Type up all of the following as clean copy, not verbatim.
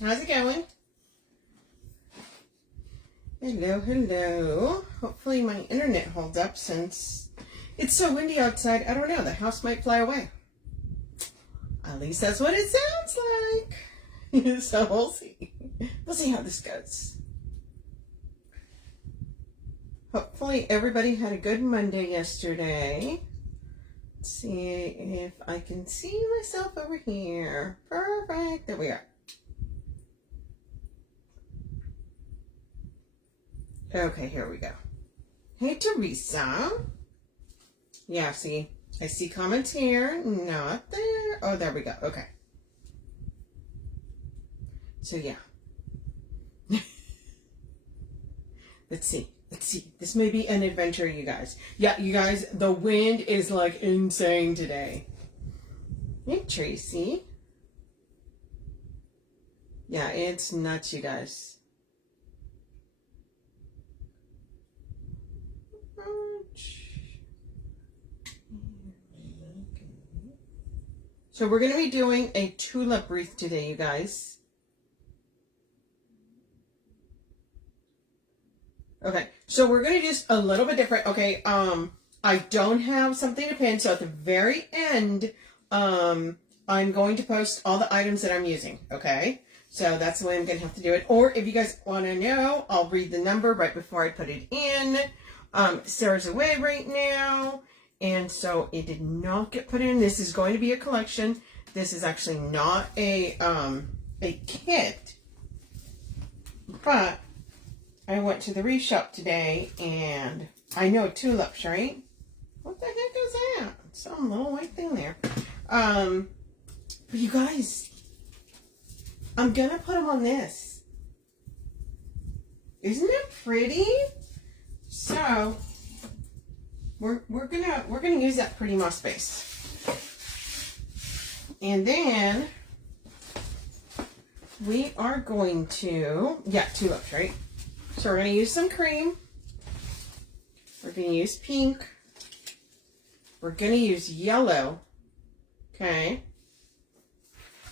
How's it going? Hello, hello. Hopefully my internet holds up since it's so windy outside. I don't know, the house might fly away. At least that's what it sounds like. So we'll see. We'll see how this goes. Hopefully everybody had a good Monday yesterday. Let's see if I can see myself over here. Perfect. There we are. Okay, here we go. Hey, Teresa. Yeah, see, I see comments here, not there. Oh, there we go. Okay. So, yeah. Let's see. This may be an adventure, you guys. Yeah, you guys, the wind is like insane today. Hey, Tracy. Yeah, it's nuts, you guys. So we're going to be doing a tulip wreath today, you guys. Okay, so we're going to do a little bit different. Okay, I don't have something to pin, so at the very end, I'm going to post all the items that I'm using, okay? So that's the way I'm going to have to do it. Or if you guys want to know, I'll read the number right before I put it in. Sarah's away right now. And so it did not get put in. This is going to be a collection. This is actually not a kit. But I went to the Wreath shop today and I know tulips, right? What the heck is that? Some little white thing there. But you guys, I'm gonna put them on this. Isn't it pretty? So we're gonna use that pretty moss base. And then we are going to, tulips, right? So we're gonna use some cream. We're gonna use pink. We're gonna use yellow. Okay.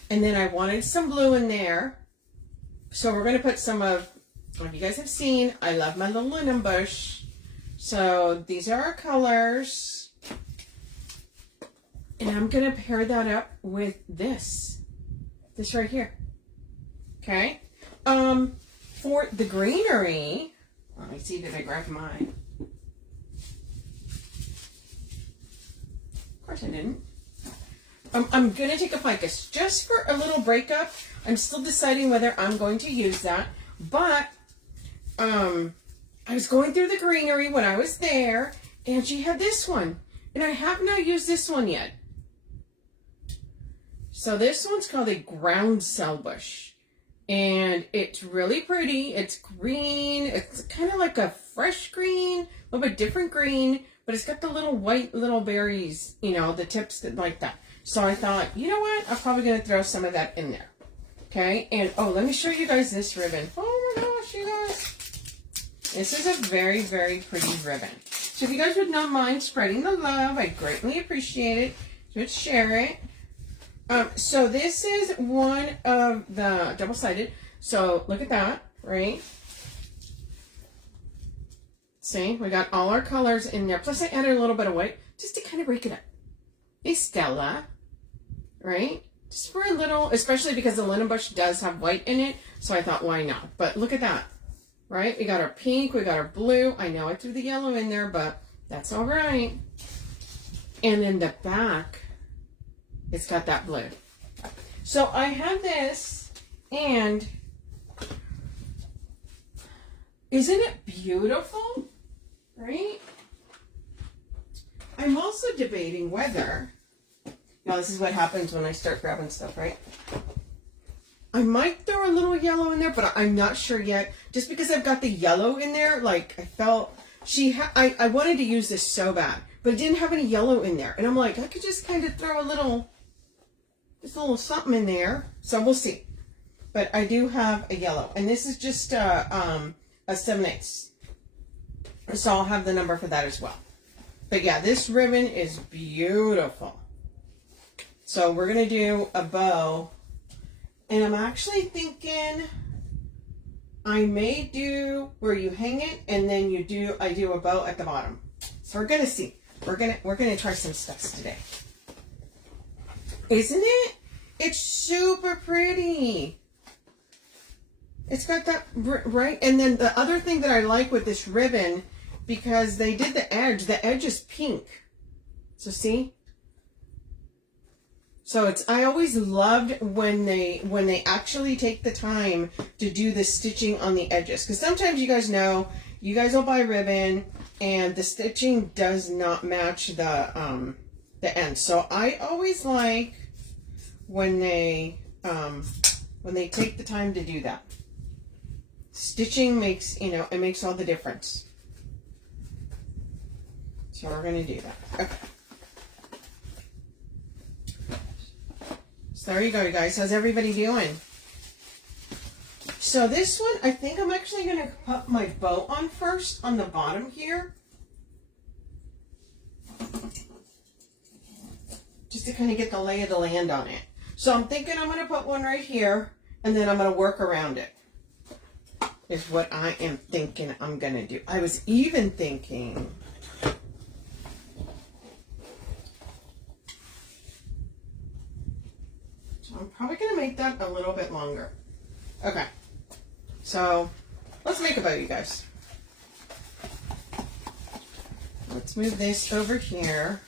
And then I wanted some blue in there. So we're gonna put some of, if you guys have seen, I love my little linen bush. So these are our colors. And I'm going to pair that up with this right here. Okay. For the greenery, let me see, did I grab mine? Of course I didn't. I'm going to take a ficus just for a little breakup. I'm still deciding whether I'm going to use that. But, I was going through the greenery when I was there, and she had this one. And I have not used this one yet. So this one's called a groundsel bush. And it's really pretty. It's green. It's kind of like a fresh green, a little bit different green. But it's got the little white little berries, you know, the tips that like that. So I thought, you know what? I'm probably going to throw some of that in there. Okay? And, oh, let me show you guys this ribbon. Oh my gosh, you guys. This is a very, very pretty ribbon. So if you guys would not mind spreading the love, I'd greatly appreciate it. Just share it. So this is one of the double-sided. So look at that, right? See, we got all our colors in there. Plus I added a little bit of white just to kind of break it up. Hey, Stella, right? Just for a little, especially because the linen bush does have white in it. So I thought, why not? But look at that. Right? We got our pink, we got our blue. I know I threw the yellow in there, but that's all right. And then the back, it's got that blue. So I have this, and isn't it beautiful? Right? I'm also debating whether, this is what happens when I start grabbing stuff, right? I might throw a little yellow in there, but I'm not sure yet. Just because I've got the yellow in there, like I felt I wanted to use this so bad, but it didn't have any yellow in there. And I'm like, I could just kind of throw just a little something in there. So we'll see. But I do have a yellow, and this is just a 7/8. So I'll have the number for that as well. But yeah, this ribbon is beautiful. So we're gonna do a bow. And I'm actually thinking I may do where you hang it and then I do a bow at the bottom. So we're gonna see. We're gonna try some stuff today. Isn't it? It's super pretty. It's got that, right? And then the other thing that I like with this ribbon, because they did the edge is pink. So see? So I always loved when they actually take the time to do the stitching on the edges. Because sometimes you guys know, you guys will buy ribbon and the stitching does not match the ends. So I always like when they take the time to do that. Stitching makes, it makes all the difference. So we're going to do that. Okay. So there you go, you guys. How's everybody doing? So this one, I think I'm actually going to put my bow on first on the bottom here. Just to kind of get the lay of the land on it. So I'm thinking I'm going to put one right here, and then I'm going to work around it. Is what I am thinking I'm going to do. I was even thinking... I'm probably going to make that a little bit longer. Okay. So, let's make a bow, you guys. Let's move this over here.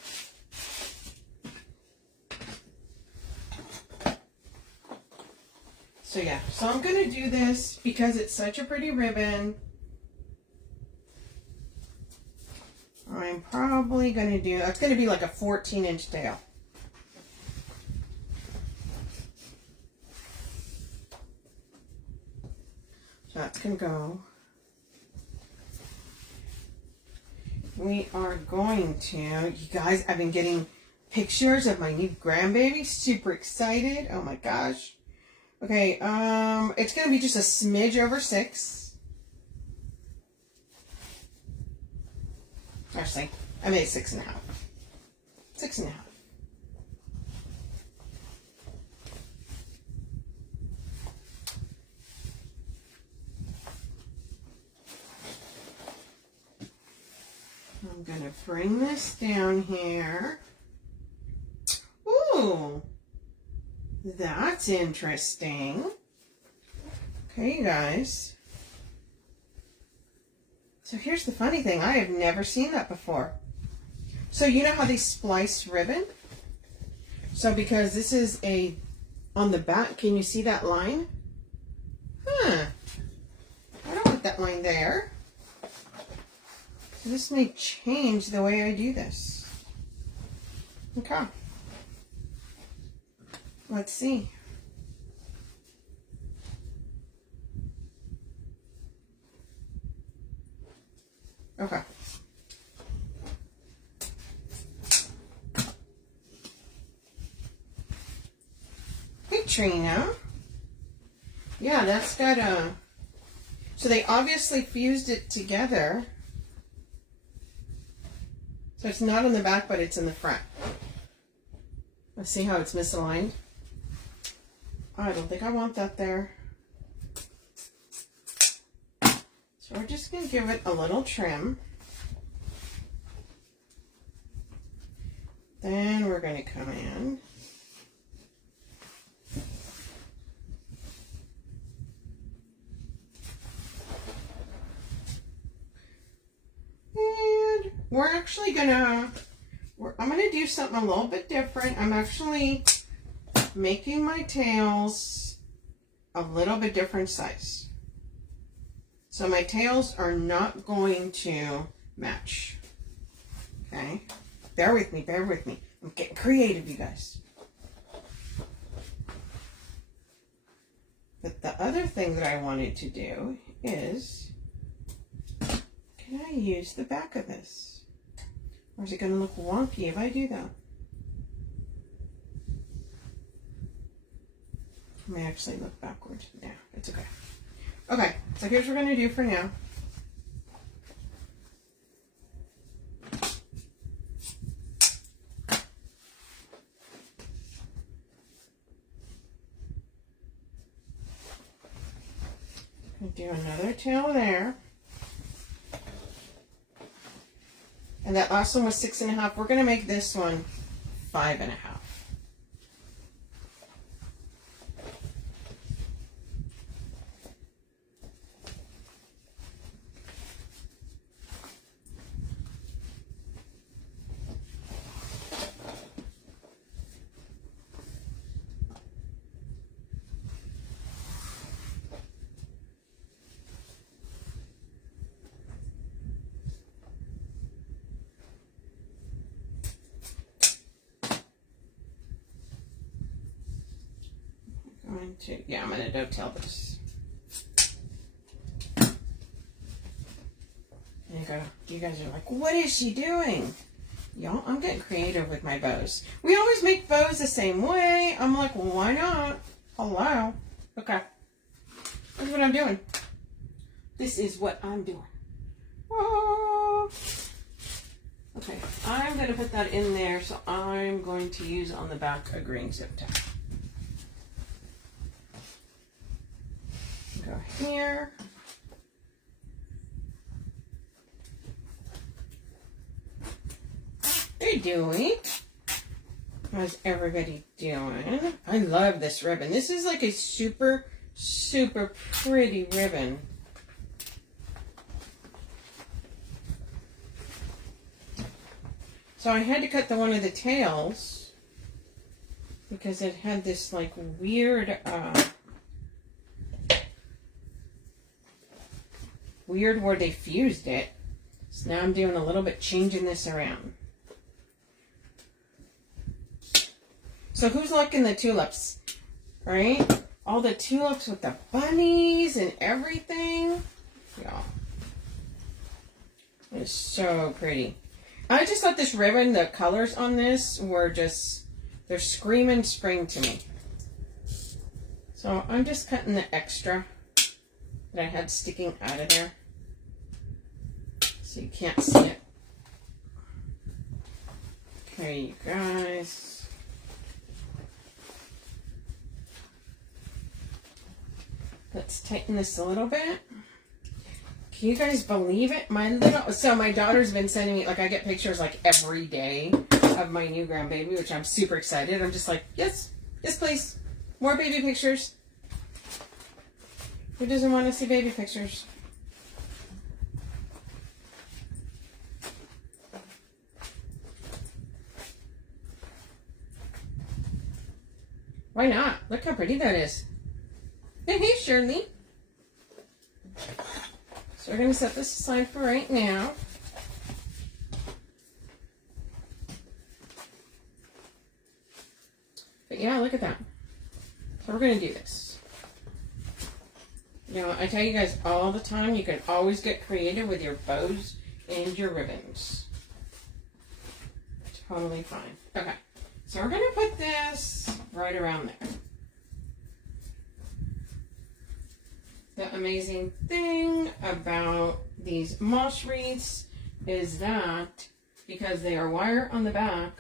So yeah, so I'm going to do this because it's such a pretty ribbon. I'm probably going to do, it's going to be like a 14-inch tail. That's going to go. We are going to, you guys, I've been getting pictures of my new grandbaby. Super excited. Oh my gosh. Okay, it's going to be just a smidge over 6. Actually, I made 6.5. 6.5. I'm going to bring this down here. Ooh, that's interesting. Okay, you guys. So here's the funny thing. I have never seen that before. So you know how they splice ribbon? So because this is on the back, can you see that line? Huh. I don't want that line there. So this may change the way I do this. Okay. Let's see. Okay. Hey, Trina. Yeah, that's got a... So they obviously fused it together. So it's not on the back, but it's in the front. Let's see how it's misaligned. I don't think I want that there. So we're just going to give it a little trim. Then we're going to come in. And we're actually going to, I'm going to do something a little bit different. I'm actually making my tails a little bit different size. So my tails are not going to match. Okay? Bear with me, bear with me. I'm getting creative, you guys. But the other thing that I wanted to do is, can I use the back of this? Or is it going to look wonky if I do that? I may actually look backwards. Yeah, it's okay. Okay, so here's what we're going to do for now. Do another tail there. And that last one was 6.5. We're going to make this one 5.5. I'm going to dovetail this. And you guys are like, what is she doing? Y'all, I'm getting creative with my bows. We always make bows the same way. I'm like, well, why not? Hello. Okay. That's what I'm doing. This is what I'm doing. Oh. Okay, I'm going to put that in there, so I'm going to use on the back a green zip tie. Go here. Hey, doing? How's everybody doing? I love this ribbon. This is like a super, super pretty ribbon. So I had to cut one of the tails because it had this like weird, weird where they fused it. So now I'm doing a little bit, changing this around. So who's liking the tulips, right? All the tulips with the bunnies and everything. Y'all, it's so pretty. I just thought this ribbon, the colors on this were just, they're screaming spring to me. So I'm just cutting the extra that I had sticking out of there. So you can't see it. Okay, you guys. Let's tighten this a little bit. Can you guys believe it? So my daughter's been sending me, like I get pictures like every day of my new grandbaby, which I'm super excited. I'm just like, yes, yes please. More baby pictures. Who doesn't want to see baby pictures? Why not? Look how pretty that is. And hey, Shirley. So we're going to set this aside for right now. But yeah, look at that. So we're going to do this. You know, I tell you guys all the time, you can always get creative with your bows and your ribbons. Totally fine. Okay, so we're going to put this right around there. The amazing thing about these moss wreaths is that because they are wire on the back,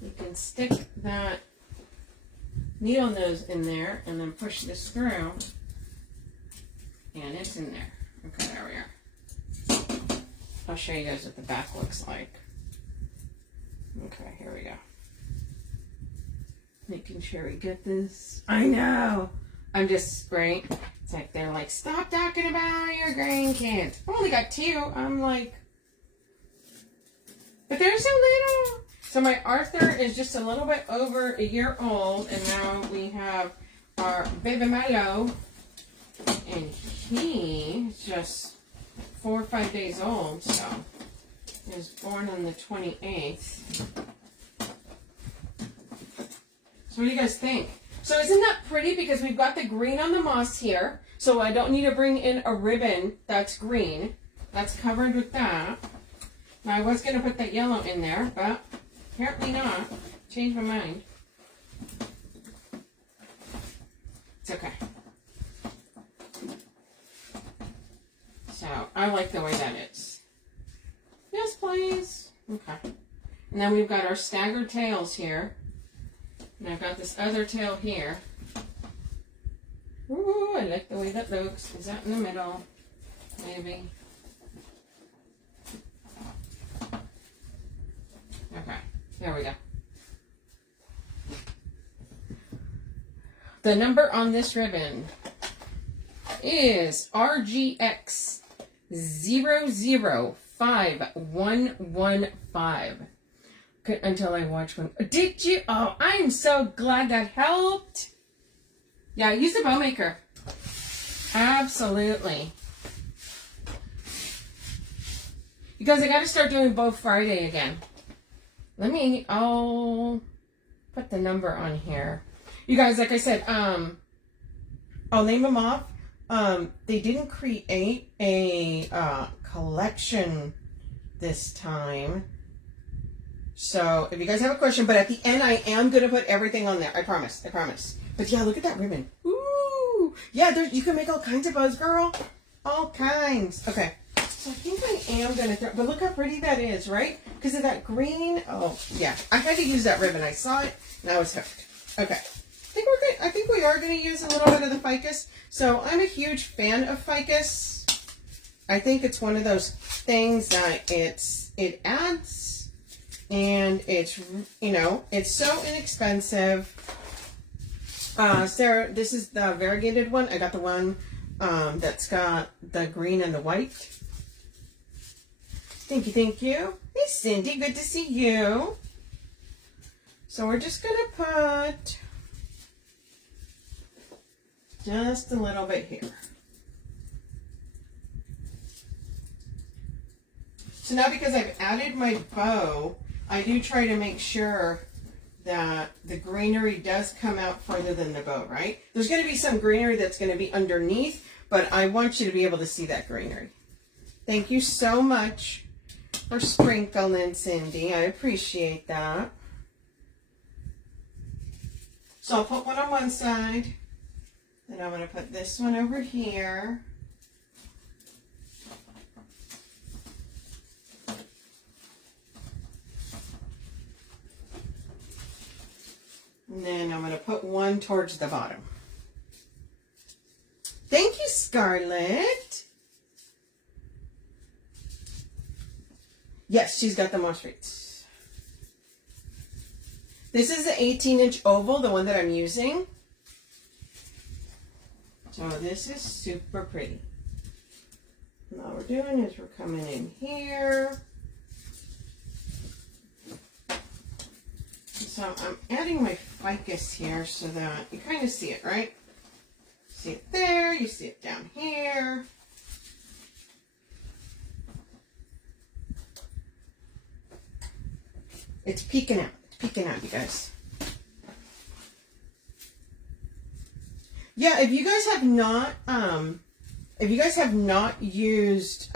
you can stick that needle nose in there and then push the screw and it's in there. Okay, there we are. I'll show you guys what the back looks like. Okay, here we go. Making sure we get this. I know. I'm just spraying. It's like they're like, stop talking about your grandkids. I've only got 2. I'm like, but they're so little. So my Arthur is just a little bit over a year old, and now we have our baby Milo, and he's just 4 or 5 days old. So he was born on the 28th. So what do you guys think? So isn't that pretty? Because we've got the green on the moss here. So I don't need to bring in a ribbon that's green. That's covered with that. Now I was going to put that yellow in there, but apparently not. Changed my mind. It's okay. So I like the way that is. Yes, please. Okay. And then we've got our staggered tails here. And I've got this other tail here. like the way that looks. Is that in the middle? Maybe. Okay, there we go. The number on this ribbon is RGX 005115. Until I watch one. Did you? Oh, I'm so glad that helped. Yeah, use the bow maker. Absolutely. You guys, I got to start doing Bow Friday again. I'll put the number on here. You guys, like I said, I'll name them off. They didn't create a collection this time. So if you guys have a question, but at the end I am going to put everything on there. I promise. But yeah, look at that ribbon. Ooh. Yeah, you can make all kinds of bows, girl. All kinds. Okay. So I think I am going to throw, but look how pretty that is, right? Because of that green. Oh, yeah. I had to use that ribbon. I saw it and I was hooked. Okay. I think we are going to use a little bit of the ficus. So I'm a huge fan of ficus. I think it's one of those things that it adds, and it's, you know, it's so inexpensive. Sarah, this is the variegated one. I got the one that's got the green and the white. Thank you. Hey, Cindy, good to see you. So we're just going to put just a little bit here. So now, because I've added my bow, I do try to make sure that the greenery does come out further than the bow, right? There's going to be some greenery that's going to be underneath, but I want you to be able to see that greenery. Thank you so much for sprinkling, Cindy. I appreciate that. So I'll put one on one side. Then I'm going to put this one over here. And then I'm going to put one towards the bottom. Thank you, Scarlett. Yes, she's got the moss Wreaths. This is the 18-inch oval, the one that I'm using. So this is super pretty. And all we're doing is we're coming in here. So I'm adding my ficus here so that you kind of see it, right? See it there, you see it down here. It's peeking out. It's peeking out, you guys. Yeah, if you guys have not used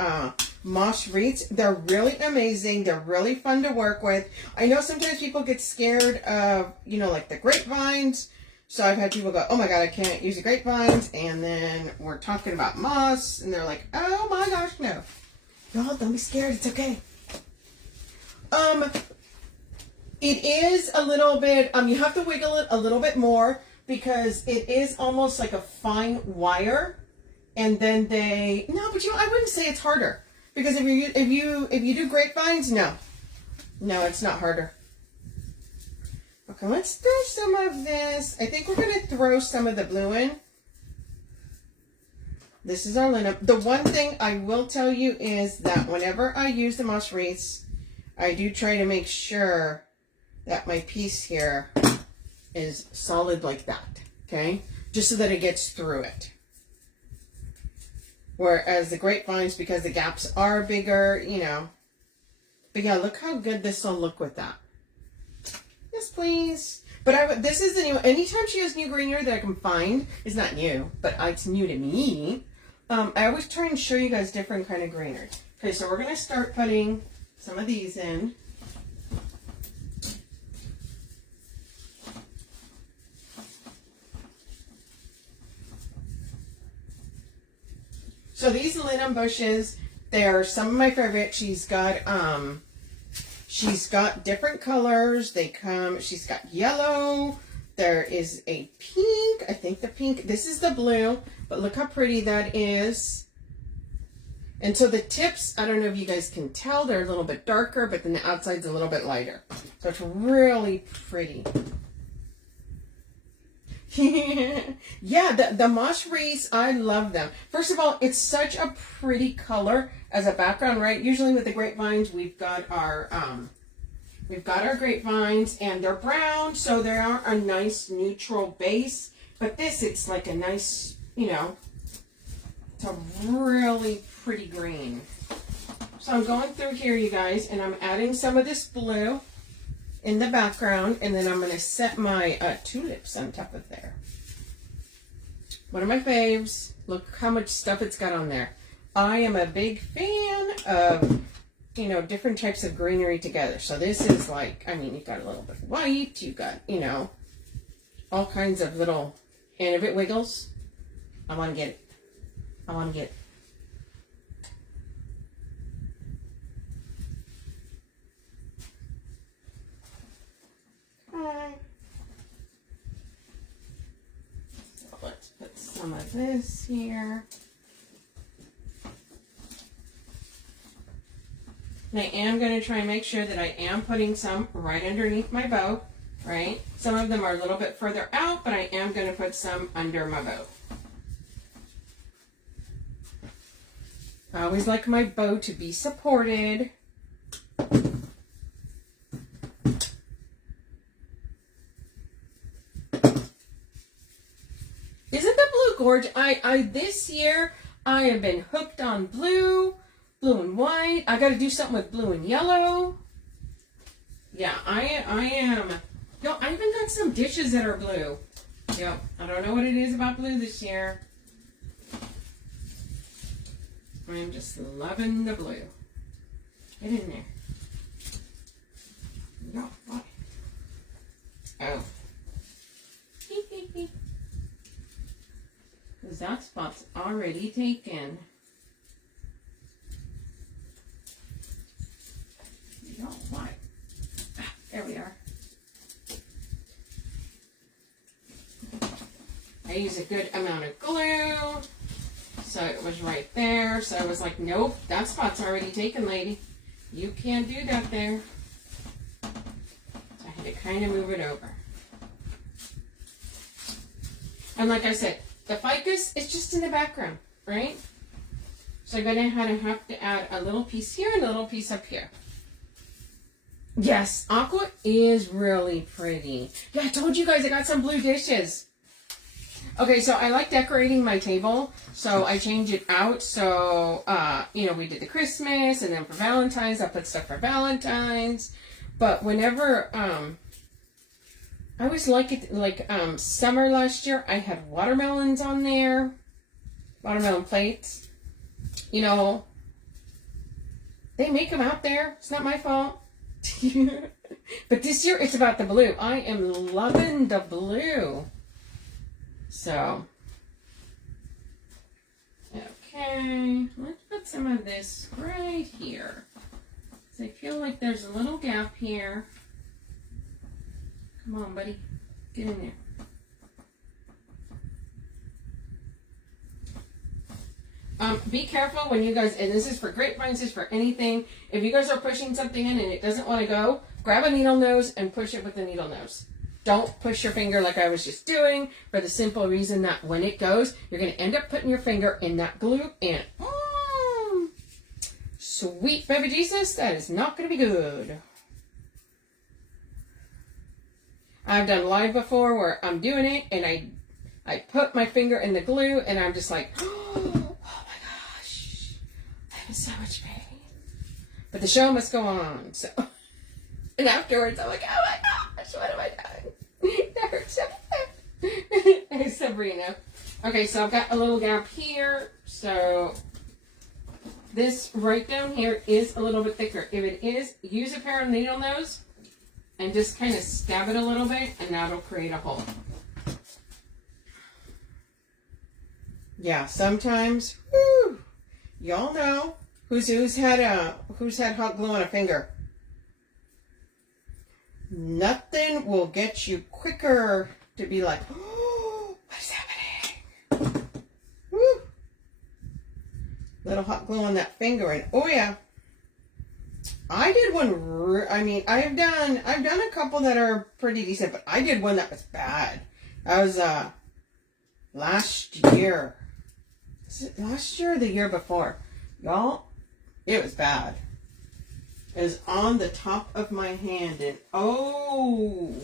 moss wreaths, they're really amazing. They're really fun to work with. I know sometimes people get scared of, you know, like the grapevines. So I've had people go, oh my God, I can't use the grapevines. And then we're talking about moss and they're like, oh my gosh, no. Y'all, don't be scared. It's okay. It is a little bit, you have to wiggle it a little bit more because it is almost like a fine wire. And then no, but I wouldn't say it's harder. Because if you do grapevines, no, it's not harder. Okay, let's throw some of this. I think we're going to throw some of the blue in. This is our linen. The one thing I will tell you is that whenever I use the moss wreaths, I do try to make sure that my piece here is solid like that, okay? Just so that it gets through it. Whereas the grapevines, because the gaps are bigger, you know. But yeah, look how good this will look with that. Yes, please. But this is the new, anytime she has new greenery that I can find, it's not new, but it's new to me. I always try and show you guys different kind of greenery. Okay, so we're going to start putting some of these in. So these linen bushes, they're some of my favorite. She's got different colors. She's got yellow. There is a pink. I think the pink, this is the blue, but look how pretty that is. And so the tips, I don't know if you guys can tell, they're a little bit darker, but then the outside's a little bit lighter. So it's really pretty. Yeah, the moss wreaths, I love them. First of all, it's such a pretty color as a background, right? Usually with the grapevines, we've got our grapevines, and they're brown, so they are a nice neutral base. But this, it's like a nice, you know, it's a really pretty green. So I'm going through here, you guys, and I'm adding some of this blue in the background, and then I'm going to set my tulips on top of there. One of my faves. Look how much stuff it's got on there. I am a big fan of, you know, different types of greenery together. So this is like, I mean, you got a little bit of white, you got, you know, all kinds of little, and if it wiggles, I want to get it. I want to get it. So let's put some of this here. And I am going to try and make sure that I am putting some right underneath my bow, right? Some of them are a little bit further out, but I am going to put some under my bow. I always like my bow to be supported. Isn't the blue gorgeous? This year I have been hooked on blue and white. I got to do something with blue and yellow. Yeah, I am. Yo, I even got some dishes that are blue. Yep, I don't know what it is about blue this year. I'm just loving the blue. Get in there. No, what? Oh. Because that spot's already taken. No, why? Ah, there we are. I use a good amount of glue. So it was right there. So I was like, nope, that spot's already taken, lady. You can't do that there. So I had to kind of move it over. And like I said, the ficus is just in the background, right? So I'm going to have to add a little piece here and a little piece up here. Yes, aqua is really pretty. Yeah, I told you guys I got some blue dishes. Okay, so I like decorating my table, so I change it out. So, you know, we did the Christmas, and then for Valentine's, I put stuff for Valentine's. But whenever, I always like it, like, summer last year, I had watermelons on there, watermelon plates. You know, they make them out there. It's not my fault. But this year, it's about the blue. I am loving the blue. So, okay, let's put some of this right here. So I feel like there's a little gap here. Come on, buddy, get in there. Be careful when you guys, and this is for grapevines, this is for anything. If you guys are pushing something in and it doesn't want to go, grab a needle nose and push it with a needle nose. Don't push your finger like I was just doing, for the simple reason that when it goes, you're going to end up putting your finger in that glue, and sweet baby Jesus, that is not going to be good. I've done live before where I'm doing it, and I put my finger in the glue, and I'm just like, oh my gosh, that was so much pain. But the show must go on, so. And afterwards, I'm like, oh my gosh, what am I doing? That hurts so bad. Hey, Sabrina. Okay, so I've got a little gap here. So this right down here is a little bit thicker. If it is, use a pair of needle nose and just kind of stab it a little bit, and that'll create a hole. Yeah, sometimes, whoo, y'all know who's had hot glue on a finger. Nothing will get you quicker to be like, oh, what little hot glue on that finger, and oh yeah, I did one. I mean, I've done a couple that are pretty decent, but I did one that was bad. That was last year. Is it last year or the year before? Y'all, it was bad. It was on the top of my hand, and oh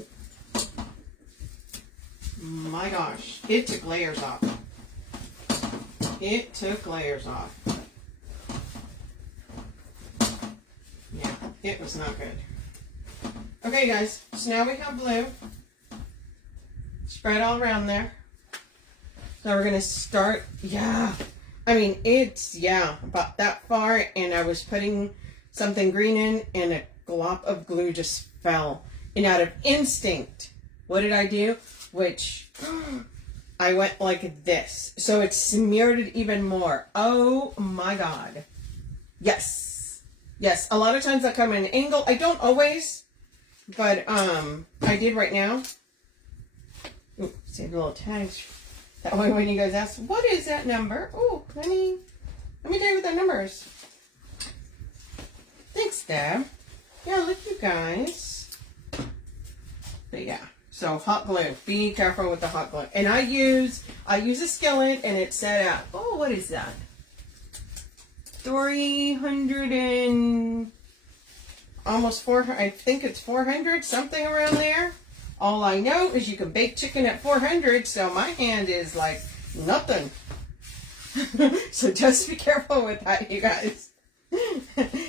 my gosh, it took layers off. It took layers off. Yeah, it was not good. Okay, guys, so now we have blue. Spread all around there. Now we're going to start, yeah. I mean, it's, yeah, about that far, and I was putting something green in, and a glop of glue just fell. And out of instinct, what did I do? Which, I went like this. So it smeared it even more. Oh my God. Yes. Yes, a lot of times I come in an angle. I don't always, but I did right now. Ooh, save the little tags. That way when you guys ask, what is that number? Oh, let me tell you what that number is. Thanks, Deb. Yeah, look, you guys. But yeah, so hot glue. Be careful with the hot glue. And I use a skillet, and it's set out. Oh, what is that? 300 and almost 400. I think it's 400, something around there. All I know is you can bake chicken at 400, so my hand is like nothing. So just be careful with that, you guys.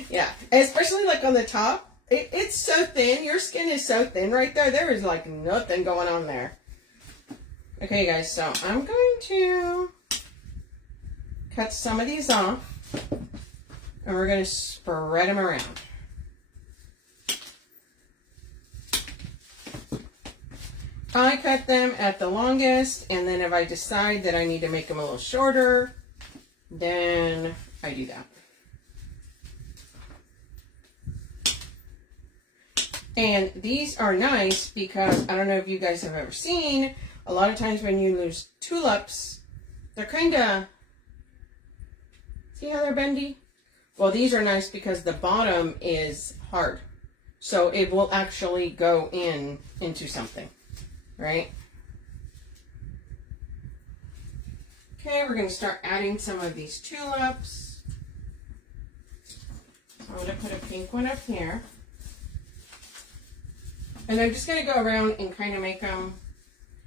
Yeah, and especially like on the top. It's so thin. Your skin is so thin right there. There is like nothing going on there. Okay, guys, so I'm going to cut some of these off, and we're going to spread them around. I cut them at the longest, and then if I decide that I need to make them a little shorter, then I do that. And these are nice because, I don't know if you guys have ever seen, a lot of times when you lose tulips, they're kind of, see how they're bendy? Well, these are nice because the bottom is hard. So it will actually go into something. Right? Okay, we're going to start adding some of these tulips. I'm going to put a pink one up here. And I'm just going to go around and kind of make them.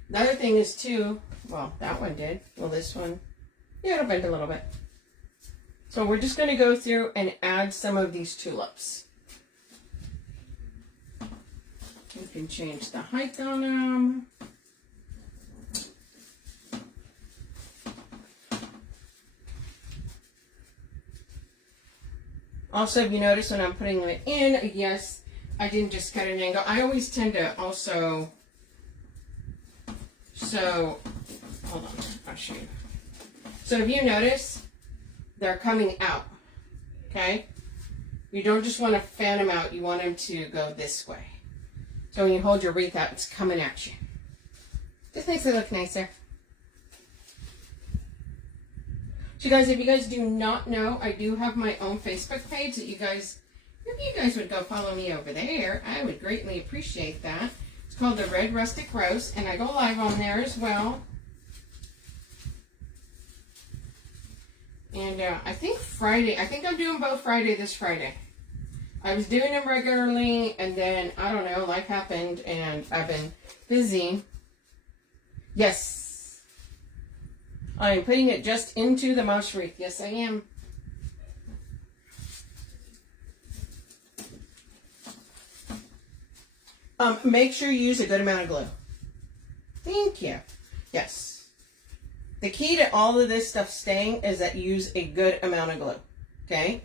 The other thing is too, well, that one did. Well, this one, yeah, it'll bend a little bit. So we're just going to go through and add some of these tulips. You can change the height on them. Also, if you notice when I'm putting it in, yes, I didn't just cut an angle. I always tend to also, so, hold on, I'll show you. So if you notice, they're coming out, okay? You don't just want to fan them out, you want them to go this way. So when you hold your wreath out, it's coming at you. Just makes it look nicer. So guys, if you guys do not know, I do have my own Facebook page that you guys, if you guys would go follow me over there, I would greatly appreciate that. It's called The Red Rustic Roast, and I go live on there as well. And I think Friday, I think I'm doing both this Friday. I was doing them regularly, and then, I don't know, life happened, and I've been busy. Yes. I'm putting it just into the mouse wreath. Yes, I am. Make sure you use a good amount of glue. Thank you. Yes. The key to all of this stuff staying is that you use a good amount of glue. Okay?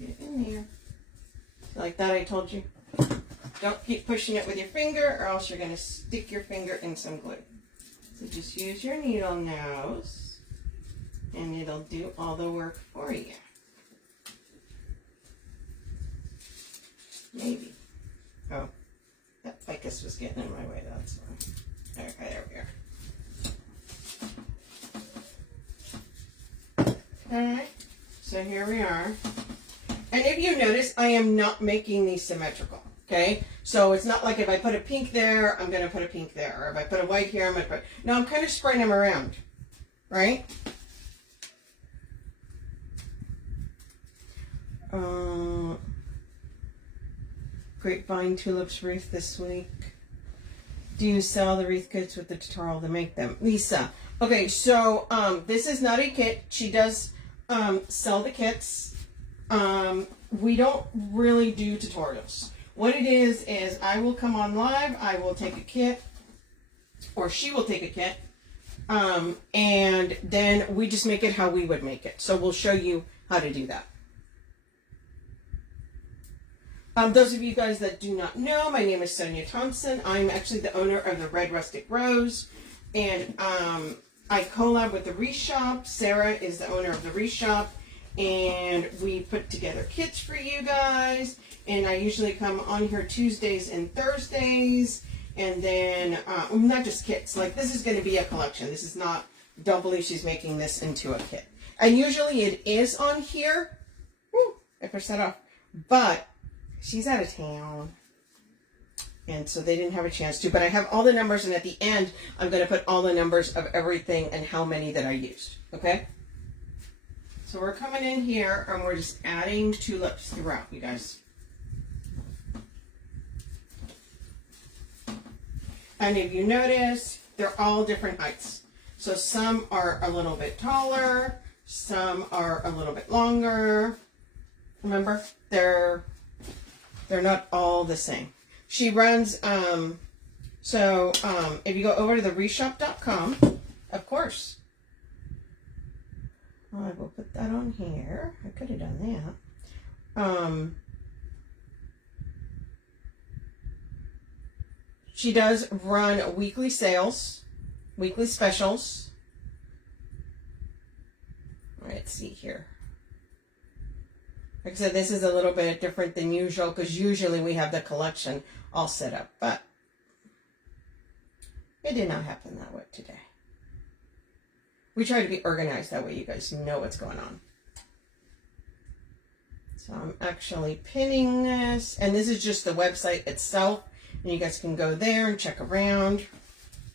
Get in there. Like that, I told you. Don't keep pushing it with your finger, or else you're going to stick your finger in some glue. So just use your needle nose, and it'll do all the work for you. Maybe. Oh, that ficus was getting in my way, that's Okay, there we are. Okay, so here we are. And if you notice, I am not making these symmetrical, okay? So it's not like if I put a pink there, I'm going to put a pink there. Or if I put a white here, I'm going to put... No, I'm kind of spreading them around, right? Grapevine tulips wreath this week. Do you sell the wreath kits with the tutorial to make them? Lisa. Okay, so this is not a kit. She does sell the kits. We don't really do tutorials. What it is I will come on live, I will take a kit, or she will take a kit, and then we just make it how we would make it. So we'll show you how to do that. Those of you guys that do not know, my name is Sonia Thompson. I'm actually the owner of the Red Rustic Rose, and I collab with the Wreath Shop. Sarah is the owner of the Wreath Shop, and we put together kits for you guys. And I usually come on here Tuesdays and Thursdays, and then not just kits. Like this is going to be a collection. This is not. Don't believe she's making this into a kit. And usually it is on here. Woo, I pushed that off, but she's out of town, and so they didn't have a chance to. But I have all the numbers, and at the end, I'm going to put all the numbers of everything and how many that I used. Okay? So we're coming in here, and we're just adding tulips throughout, you guys. And if you notice, they're all different heights. So some are a little bit taller, some are a little bit longer. Remember, they're not all the same. She runs, if you go over to the wreathshop.com, of course, I will put that on here. I could have done that. She does run weekly sales, weekly specials. Let's see here. Like I said, this is a little bit different than usual because usually we have the collection all set up, but it did not happen that way today. We try to be organized, that way you guys know what's going on. So I'm actually pinning this, and this is just the website itself, and you guys can go there and check around.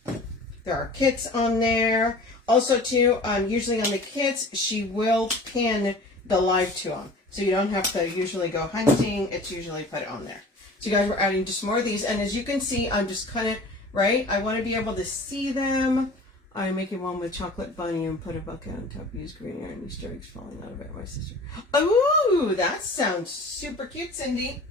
There are kits on there. Also too, usually on the kits, she will pin the live to them. So you don't have to usually go hunting. It's usually put on there. So you guys, we're adding just more of these. And as you can see, I'm just kind of, right? I want to be able to see them. I'm making one with chocolate bunny and put a bucket on top. Use green hair and Easter eggs falling out of it. My sister. Ooh, that sounds super cute, Cindy.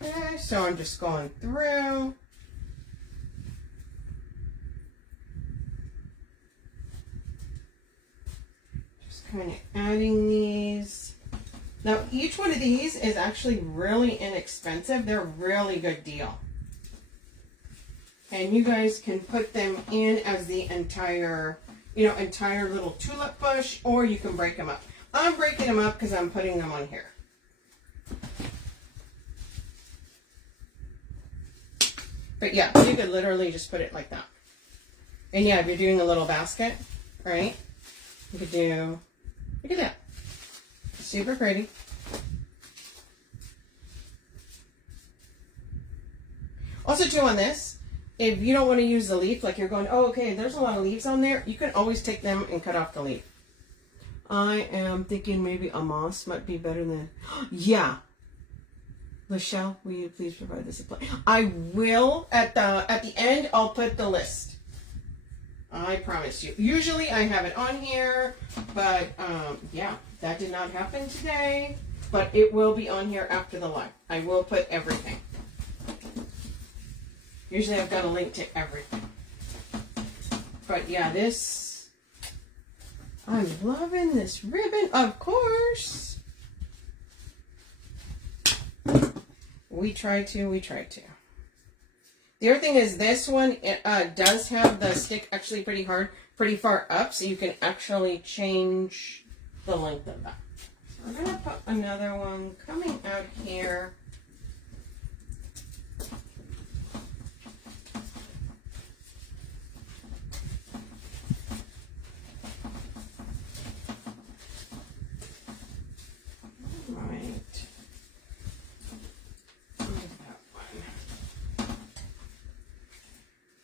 Okay, so I'm just going through. Just kind of adding these. Now, each one of these is actually really inexpensive. They're a really good deal. And you guys can put them in as the entire, entire little tulip bush, or you can break them up. I'm breaking them up because I'm putting them on here. But yeah, you could literally just put it like that. And yeah, if you're doing a little basket, right? You could do, look at that. Super pretty. Also too on this, if you don't want to use the leaf, like you're going, oh, okay, there's a lot of leaves on there, you can always take them and cut off the leaf. I am thinking maybe a moss might be better than, yeah. Michelle, will you please provide the supply? I will at the end. I'll put the list. I promise you. Usually I have it on here, but yeah, that did not happen today. But it will be on here after the live. I will put everything. Usually I've got a link to everything. But yeah, this, I'm loving this ribbon, of course. We try to. The other thing is this one, it does have the stick actually pretty far up, so you can actually change the length of that. So we're going to put another one coming out here.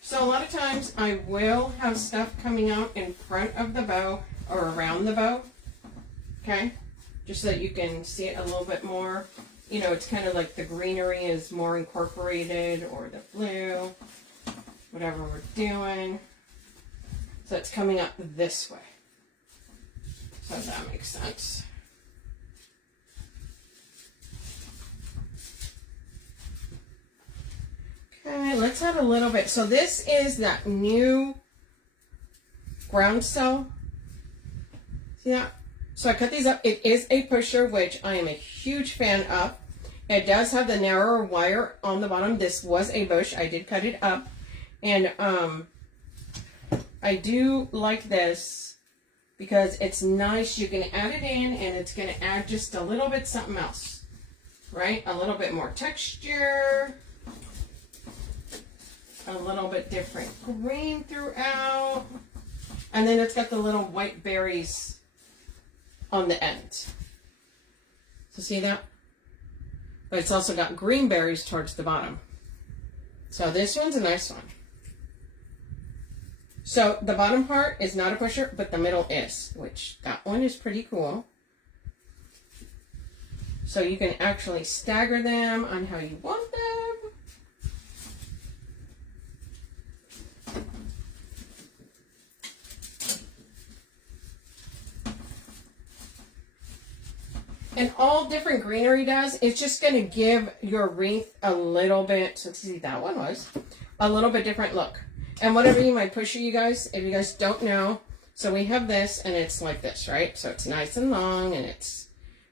So a lot of times I will have stuff coming out in front of the bow or around the bow, okay? Just so that you can see it a little bit more. You know, it's kind of like the greenery is more incorporated, or the blue, whatever we're doing. So it's coming up this way. So that makes sense. Okay, let's add a little bit. So this is that new groundsel. See that? So I cut these up. It is a pusher, which I am a huge fan of. It does have the narrower wire on the bottom. This was a bush. I did cut it up. And I do like this because it's nice. You can add it in and it's going to add just a little bit something else, right? A little bit more texture. A little bit different green throughout. And then it's got the little white berries on the end. So see that? But it's also got green berries towards the bottom. So this one's a nice one. So the bottom part is not a pusher, but the middle is, which that one is pretty cool. So you can actually stagger them on how you want them. And all different greenery does, it's just going to give your wreath a little bit, so see that one was, a little bit different look. And whatever you might pusher, you guys, if you guys don't know, so we have this and it's like this, right? So it's nice and long and it's,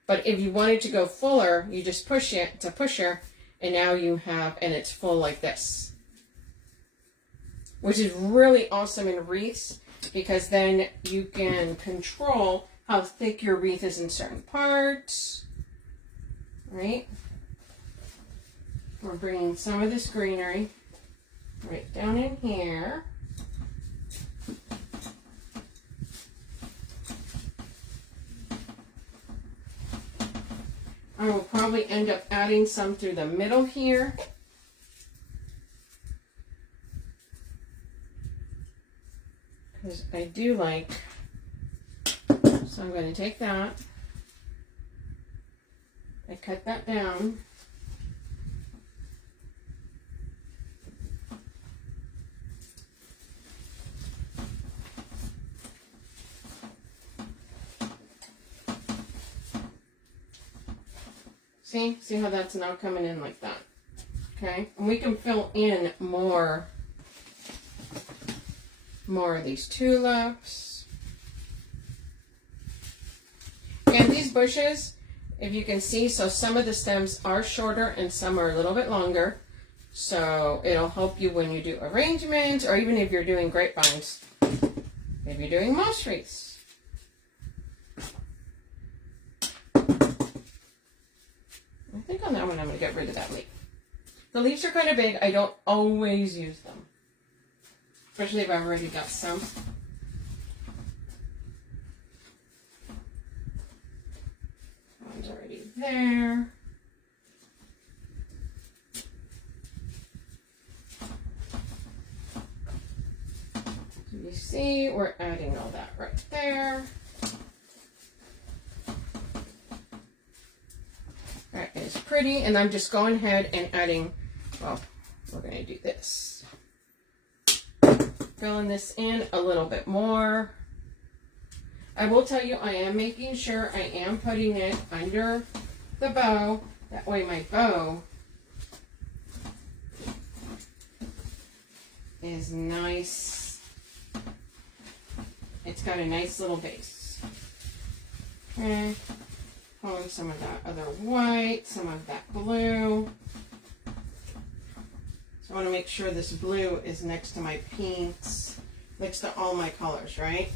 but if you wanted to go fuller, you just push it to pusher and now you have, and it's full like this. Which is really awesome in wreaths because then you can control how thick your wreath is in certain parts, right? We're bringing some of this greenery right down in here. I will probably end up adding some through the middle here. Because I do like. So I'm going to take that, I cut that down, see how that's now coming in like that, okay, and we can fill in more of these tulips. And these bushes, if you can see, so some of the stems are shorter and some are a little bit longer. So it'll help you when you do arrangements or even if you're doing grapevines, if you're doing moss wreaths. I think on that one I'm going to get rid of that leaf. The leaves are kind of big. I don't always use them, especially if I've already got some. One's already there. So you see, we're adding all that right there. That is pretty, and I'm just going ahead and adding, well, we're going to do this. Filling this in a little bit more. I will tell you, I am making sure I am putting it under the bow. That way my bow is nice. It's got a nice little base. Okay. Pulling some of that other white, some of that blue. So I want to make sure this blue is next to my pinks, next to all my colors, right?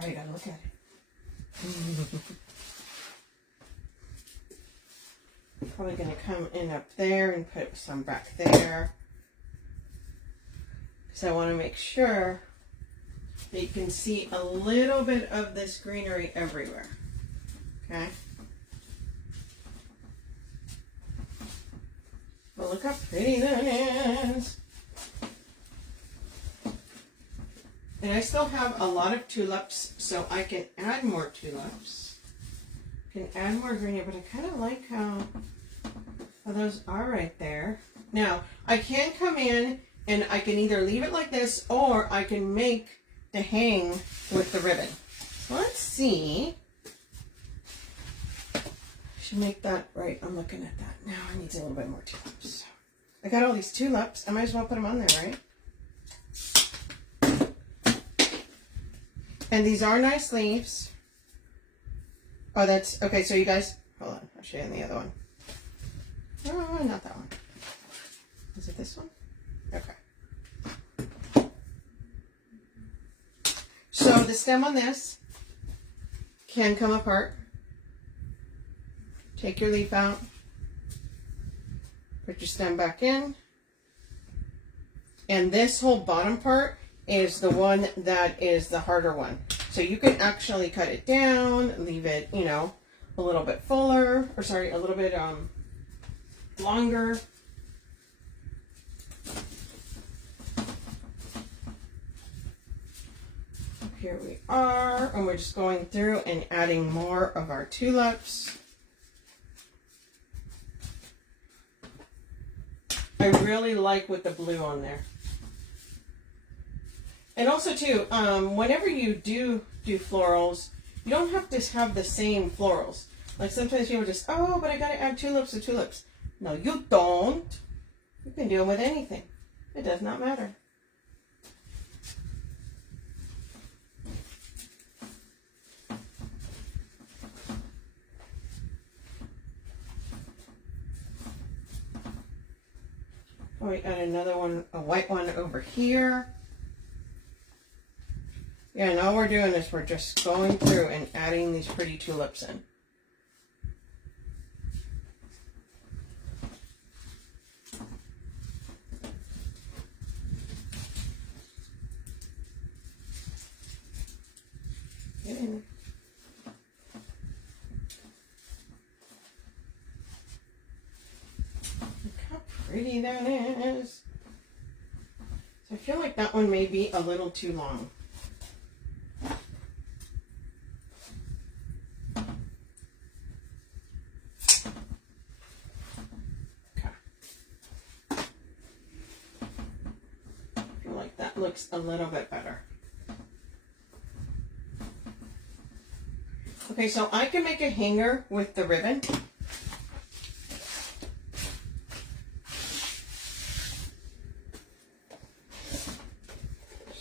Oh, you gotta look at it. Probably gonna come in up there and put some back there. Because I want to make sure that you can see a little bit of this greenery everywhere. Okay? But look how pretty that is. And I still have a lot of tulips, so I can add more tulips. Can add more greenery, but I kind of like how those are right there. Now, I can come in and I can either leave it like this or I can make the hang with the ribbon. So let's see. I should make that right. I'm looking at that now. I need a little bit more tulips. I got all these tulips. I might as well put them on there, right? And these are nice leaves. Oh, that's okay. So you guys, hold on. I'll show you the other one. No, not that one. Is it this one? Okay. So the stem on this can come apart. Take your leaf out. Put your stem back in. And this whole bottom part is the one that is the harder one. So you can actually cut it down, leave it, you know, a little bit fuller, or sorry, a little bit longer. Here we are, and we're just going through and adding more of our tulips. I really like with the blue on there. And also too, whenever you do florals, you don't have to have the same florals. Like sometimes people just, oh, but I gotta add tulips to tulips. No, you don't. You can do them with anything. It does not matter. Oh, we add another one, a white one over here. Yeah, and all we're doing is we're just going through and adding these pretty tulips in. Get in. Look how pretty that is. So I feel like that one may be a little too long. Looks a little bit better. Okay, so I can make a hanger with the ribbon.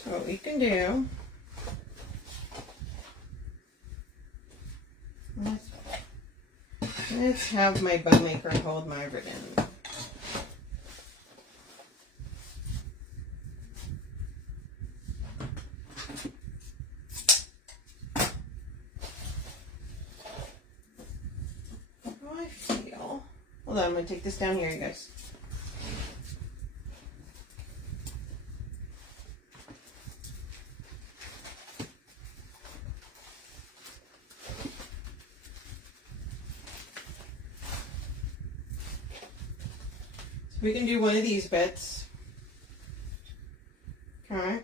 So what we can do, let's have my bow maker hold my ribbon. Hold on, I'm going to take this down here, you guys. So we can do one of these bits. Okay.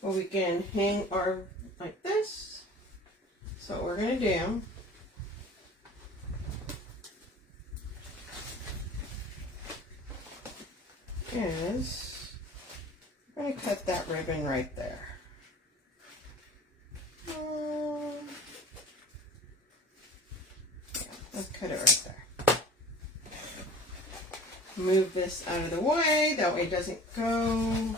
Or we can hang our like this. So what we're going to do is I'm going to cut that ribbon right there. Yeah, let's cut it right there. Move this out of the way, that way it doesn't go.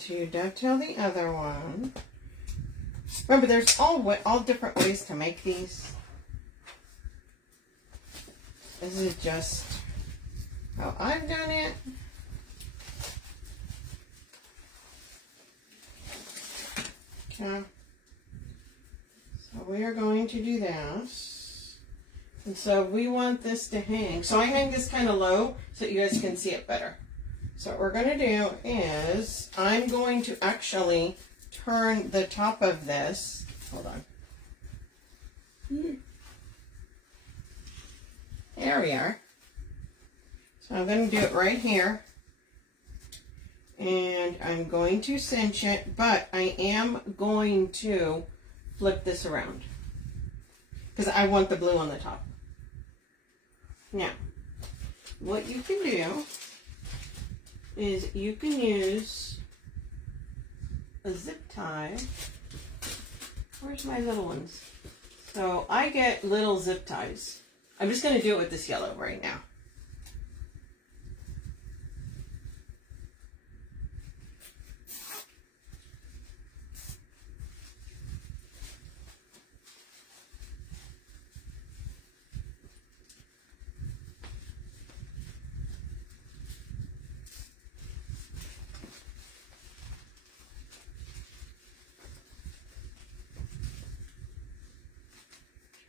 to dovetail the other one. Remember, there's all different ways to make these. This is just how I've done it. Okay. So we are going to do this. And so we want this to hang. So I hang this kind of low so that you guys can see it better. So what we're going to do is I'm going to actually turn the top of this. Hold on. There we are. So I'm going to do it right here. And I'm going to cinch it, but I am going to flip this around because I want the blue on the top. Now, what you can do is you can use a zip tie. Where's my little ones? So I get little zip ties. I'm just going to do it with this yellow right now.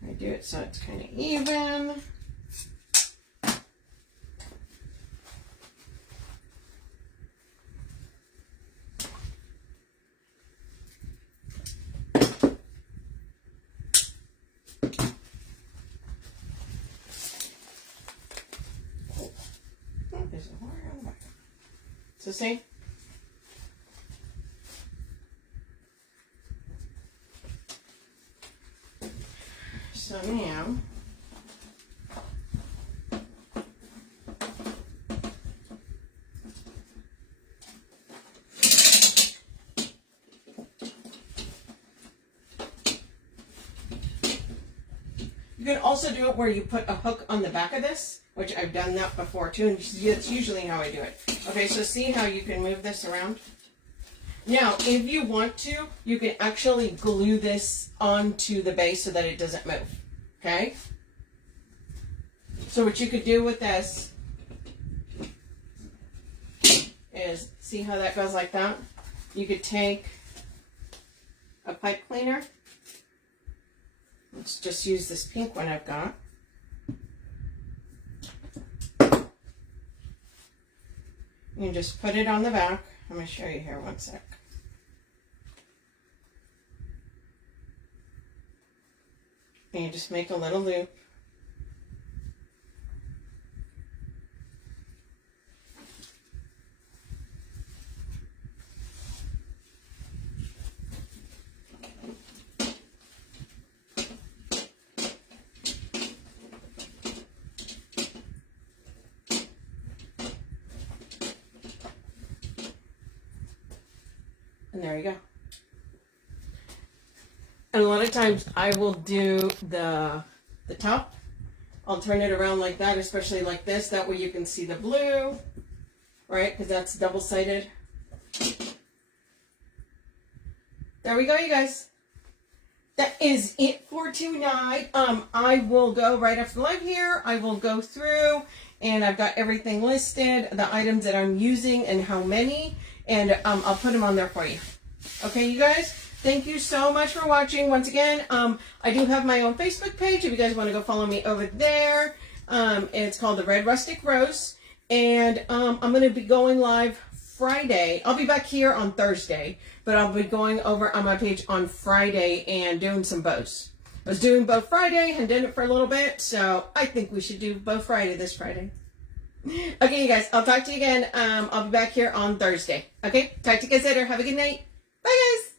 I do it so it's kind of even. So see? So now, you can also do it where you put a hook on the back of this, which I've done that before too, and that's usually how I do it. Okay, so see how you can move this around? Now, if you want to, you can actually glue this onto the base so that it doesn't move, okay? So what you could do with this is, see how that goes like that? You could take a pipe cleaner. Let's just use this pink one I've got. You just put it on the back. I'm going to show you here one sec. And you just make a little loop. And there you go. And a lot of times I will do the top. I'll turn it around like that, especially like this. That way you can see the blue, right? Because that's double-sided. There we go, you guys. That is it for tonight. I will go right after live here. I will go through and I've got everything listed, the items that I'm using and how many, and I'll put them on there for you. Okay, you guys? Thank you so much for watching. Once again, I do have my own Facebook page if you guys want to go follow me over there. It's called The Red Rustic Rose. And I'm going to be going live Friday. I'll be back here on Thursday, but I'll be going over on my page on Friday and doing some bows. I was doing bow Friday and did it for a little bit, so I think we should do bow Friday this Friday. Okay, you guys, I'll talk to you again. I'll be back here on Thursday. Okay, talk to you guys later. Have a good night. Bye, guys.